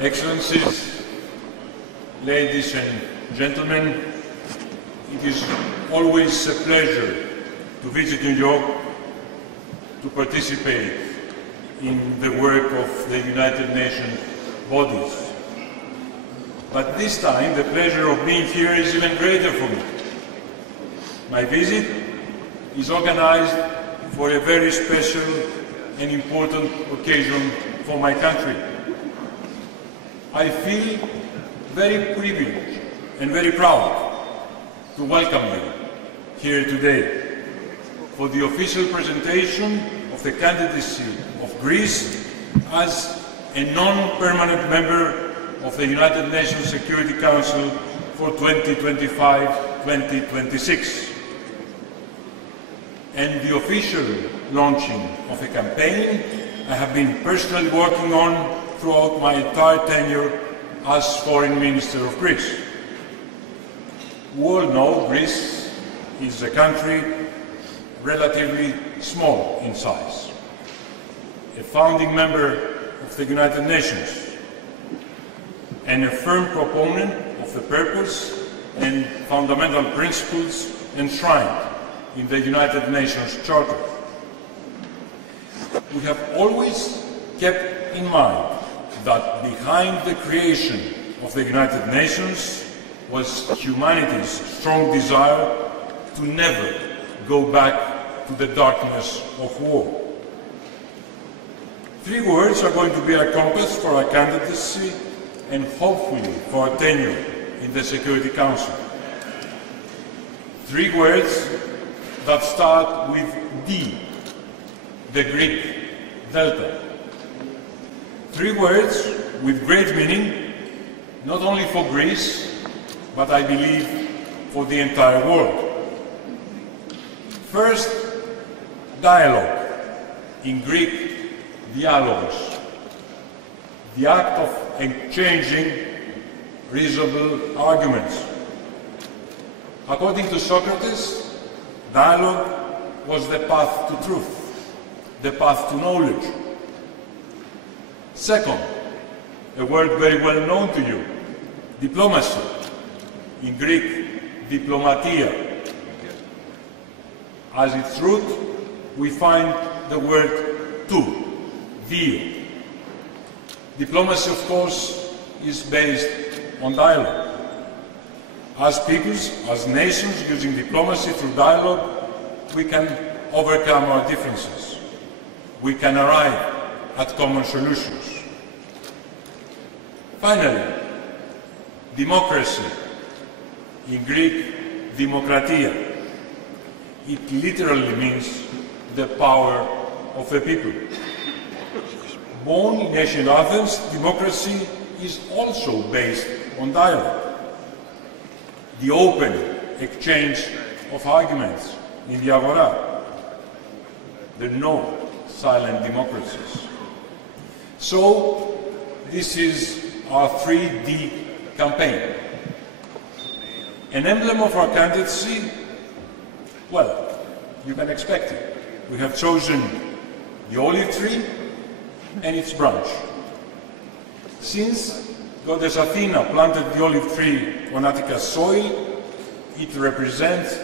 Excellencies, ladies and gentlemen, it is always a pleasure to visit New York, to participate in the work of the United Nations bodies. But this time, the pleasure of being here is even greater for me. My visit is organized for a very special and important occasion for my country. I feel very privileged and very proud to welcome you here today for the official presentation of the candidacy of Greece as a non-permanent member of the United Nations Security Council for 2025-2026, and the official launching of a campaign I have been personally working on throughout my entire tenure as Foreign Minister of Greece. We all know Greece is a country relatively small in size, a founding member of the United Nations, and a firm proponent of the purpose and fundamental principles enshrined in the United Nations Charter. We have always kept in mind that behind the creation of the United Nations was humanity's strong desire to never go back to the darkness of war. 3 words are going to be our compass for our candidacy and hopefully for our tenure in the Security Council. 3 words that start with D, the Greek delta. 3 words with great meaning, not only for Greece, but I believe for the entire world. First, dialogue, in Greek, dialogos, the act of exchanging reasonable arguments. According to Socrates, dialogue was the path to truth, the path to knowledge. Second, a word very well known to you, diplomacy, in Greek, diplomatia. As its root, we find the word to, δύο. Diplomacy, of course, is based on dialogue. As peoples, as nations, using diplomacy through dialogue, we can overcome our differences. We can arrive at common solutions. Finally, democracy, in Greek, demokratia. It literally means the power of the people. Born in ancient Athens, democracy is also based on dialogue. The open exchange of arguments in the agora. There are no silent democracies. So, this is our 3D campaign. An emblem of our candidacy, well, you can expect it. We have chosen the olive tree and its branch. Since Goddess Athena planted the olive tree on Attica's soil, it represents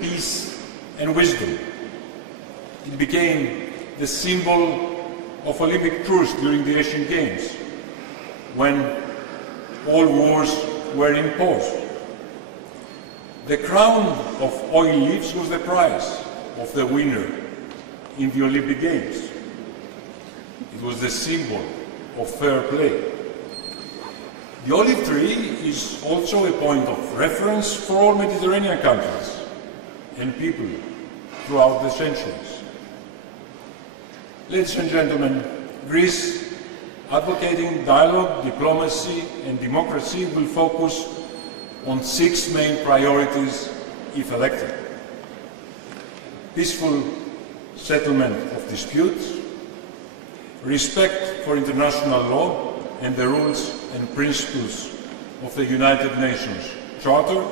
peace and wisdom. It became the symbol of Olympic truce during the Asian Games, when all wars were imposed. The crown of oil leaves was the prize of the winner in the Olympic Games. It was the symbol of fair play. The olive tree is also a point of reference for all Mediterranean countries and people throughout the centuries. Ladies and gentlemen, Greece, advocating dialogue, diplomacy and democracy, will focus on 6 main priorities if elected. Peaceful settlement of disputes, respect for international law and the rules and principles of the United Nations Charter,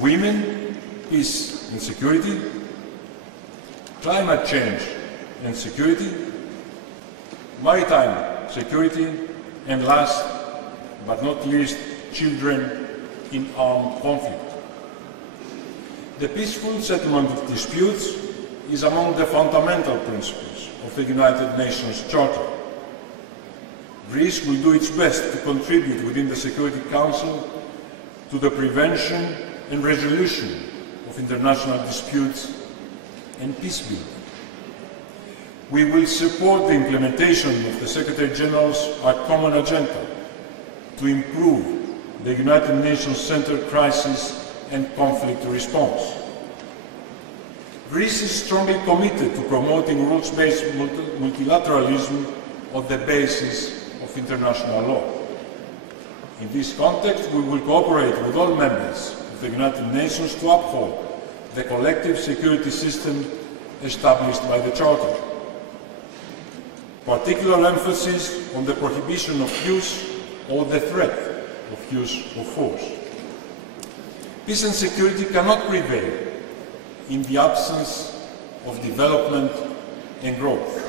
women, peace and security, climate change and security, maritime security, and last but not least, children in armed conflict. The peaceful settlement of disputes is among the fundamental principles of the United Nations Charter. Greece will do its best to contribute within the Security Council to the prevention and resolution of international disputes and peace building. We will support the implementation of the Secretary General's common agenda to improve the United Nations Centered Crisis and Conflict Response. Greece is strongly committed to promoting rules-based multilateralism on the basis of international law. In this context, we will cooperate with all members of the United Nations to uphold the collective security system established by the Charter. Particular emphasis on the prohibition of use or the threat of use of force. Peace and security cannot prevail in the absence of development and growth.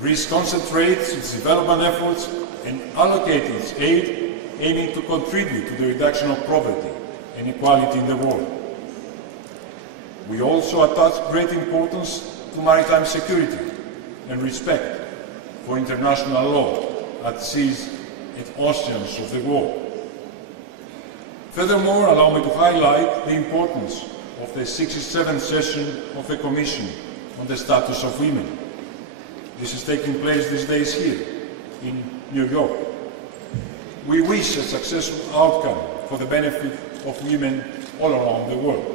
Greece concentrates its development efforts and allocates its aid aiming to contribute to the reduction of poverty and inequality in the world. We also attach great importance to maritime security and respect for international law at seas and oceans of the world. Furthermore, allow me to highlight the importance of the 67th session of the Commission on the Status of Women. This is taking place these days here in New York. We wish a successful outcome for the benefit of women all around the world.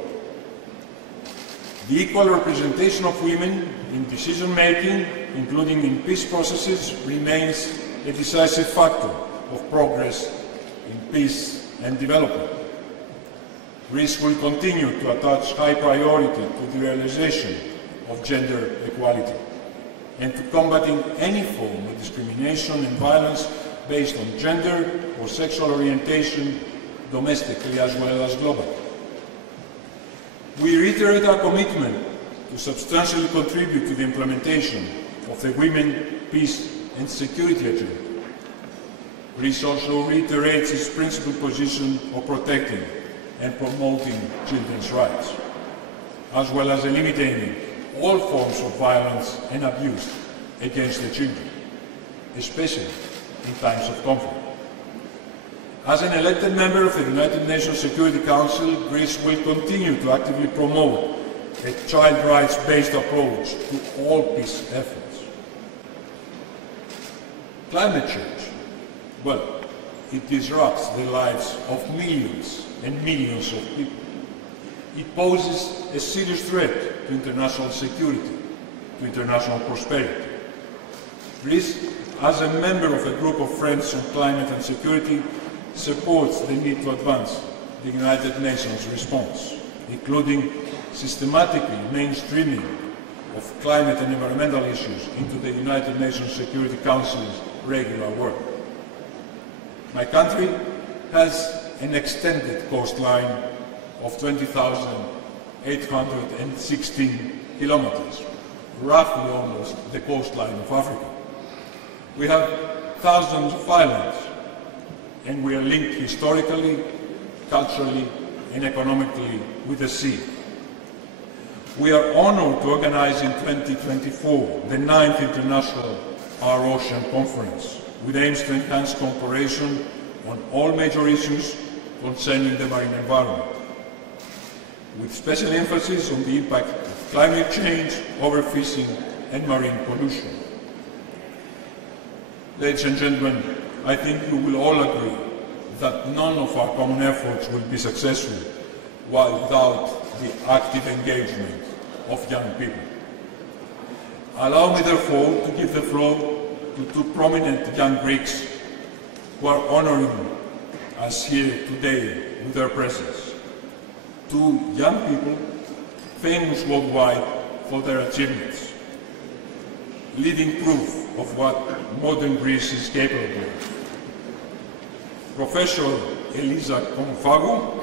The equal representation of women in decision-making, including in peace processes, remains a decisive factor of progress in peace and development. Greece will continue to attach high priority to the realization of gender equality and to combating any form of discrimination and violence based on gender or sexual orientation, domestically as well as globally. We reiterate our commitment to substantially contribute to the implementation of the Women, Peace and Security Agenda. Greece also reiterates its principled position of protecting and promoting children's rights, as well as eliminating all forms of violence and abuse against the children, especially in times of conflict. As an elected member of the United Nations Security Council, Greece will continue to actively promote a child rights-based approach to all peace efforts. Climate change, well, it disrupts the lives of millions and millions of people. It poses a serious threat to international security, to international prosperity. Greece, as a member of a group of friends on climate and security, supports the need to advance the United Nations response, including systematically mainstreaming of climate and environmental issues into the United Nations Security Council's regular work. My country has an extended coastline of 20,816 kilometers, roughly almost the coastline of Africa. We have thousands of islands, and we are linked historically, culturally, and economically with the sea. We are honored to organize in 2024 the 9th International Our Ocean Conference, with aims to enhance cooperation on all major issues concerning the marine environment, with special emphasis on the impact of climate change, overfishing, and marine pollution. Ladies and gentlemen, I think you will all agree that none of our common efforts will be successful without the active engagement of young people. Allow me, therefore, to give the floor to two prominent young Greeks who are honoring us here today with their presence. Two young people famous worldwide for their achievements, living proof of what modern Greece is capable of. Professor Elisa Konfagou,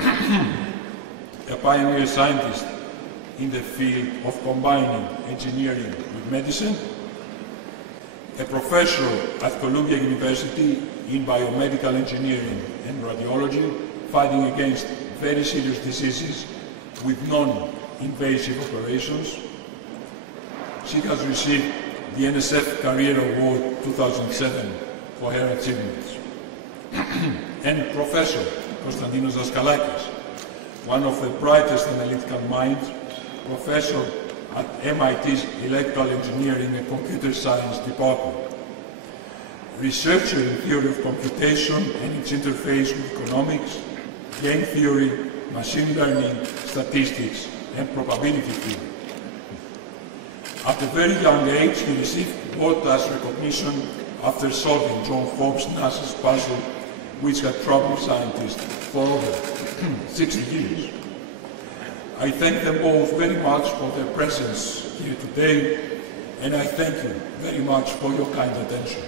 a pioneer scientist in the field of combining engineering with medicine, a professor at Columbia University in biomedical engineering and radiology, fighting against very serious diseases with non-invasive operations. She has received the NSF Career Award 2007 for her achievements. And Professor Konstantinos Daskalakis, one of the brightest analytical minds, professor at MIT's Electrical Engineering and Computer Science Department, researcher in theory of computation and its interface with economics, game theory, machine learning, statistics, and probability theory. At a very young age, he received world-class recognition after solving John Forbes NASA's puzzle, which had troubled scientists for over 60 years. I thank them both very much for their presence here today, and I thank you very much for your kind attention.